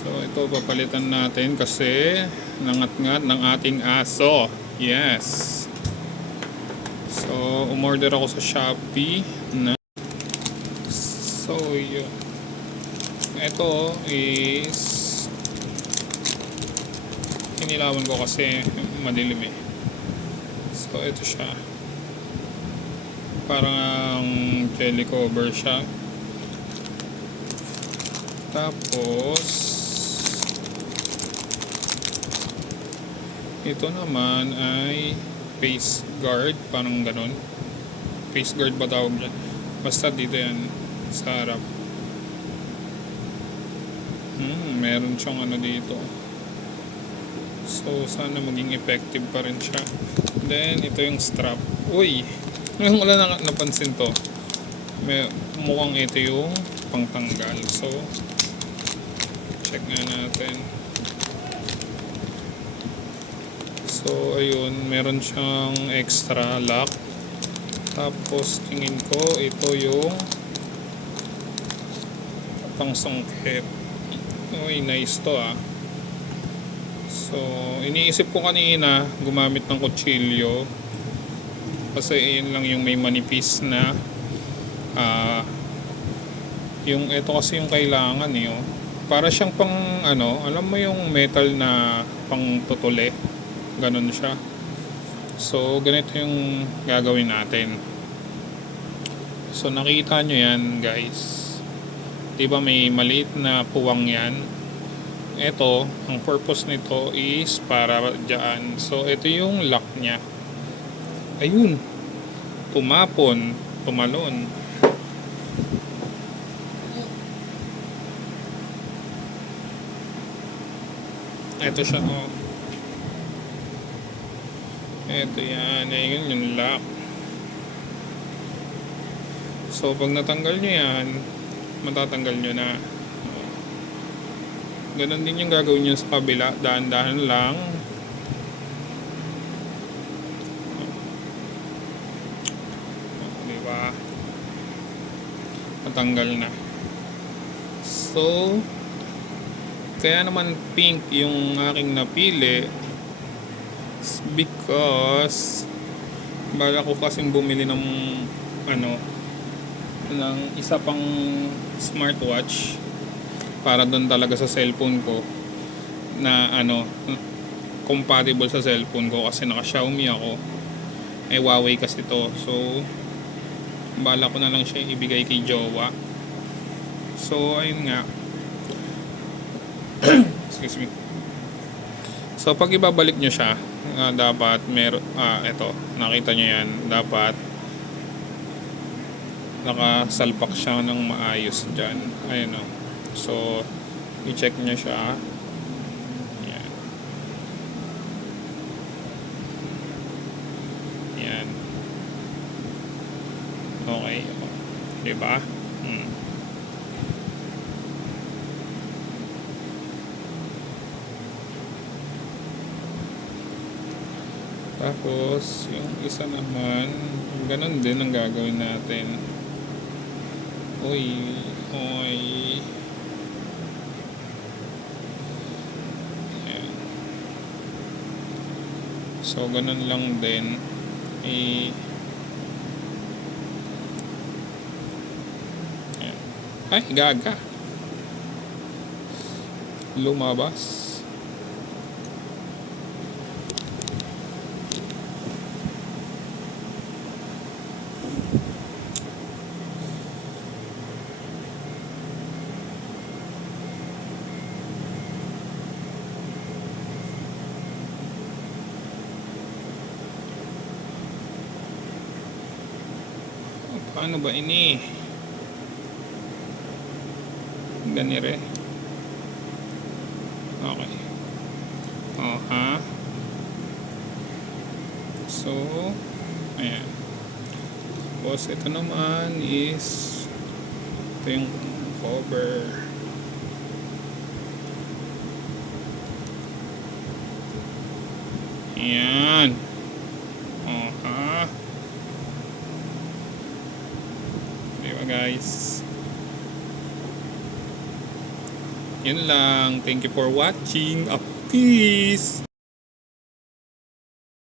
So ito papalitan natin kasi nangat-ngat ng ating aso. Yes. So umorder ako sa Shopee na. So yun. Ito is inilawan ko kasi madilim eh. So ito siya. Parang jelly cover siya. Tapos ito naman ay face guard, parang ganun. Face guard ba tawag dyan? Basta dito yan sa harap. Meron siyang ano dito. So sana maging effective pa rin siya. Then ito yung strap. Uy, ngayon wala na napansin to. Mukhang ito yung pangtanggal. So check nga natin. So ayun, meron siyang extra lock. Tapos tingin ko ito yung pangsungkit. Uy, nice to ah. So iniisip ko kanina gumamit ng kutsilyo kasi yun lang yung may manipis na yung ito kasi yung kailangan eh, oh. Para siyang pang ano, alam mo yung metal na pang tutuli, ganun siya. So ganito yung gagawin natin. So nakita nyo yan guys, diba may maliit na puwang yan. Ito, ang purpose nito is para dyan. So ito yung lock nya. Ayun, tumalon. Ito siya, oh. Ito yan, ayun yung lock. So pag natanggal nyo yan, matatanggal nyo na. Ganon din yung gagawin nyo sa kabila, dahan-dahan lang. Diba? Matanggal na. So kaya naman pink yung aking napili because bala ko kasing bumili ng ng isa pang smartwatch para doon talaga sa cellphone ko na compatible sa cellphone ko kasi naka Xiaomi ako, Huawei kasi to. So bala ko na lang siya ibigay kay jowa. So ayun nga. Excuse me. So pag ibabalik nyo siya, dapat ito, nakita nyo yan, dapat nakasalpak siya ng maayos dyan. Ayun o. So i-check nyo siya. Yan. Yan. Okay. Diba? Tapos yung isa naman, ganun din ang gagawin natin. Oy. Ayan. So ganun lang din. Ayan. Ay, gaga. Lumabas. Paano ba ini? Ganire. Okay. So, ayan. Tapos ito naman is ito yung cover. Ayan. Diba guys? Yun lang. Thank you for watching. Peace!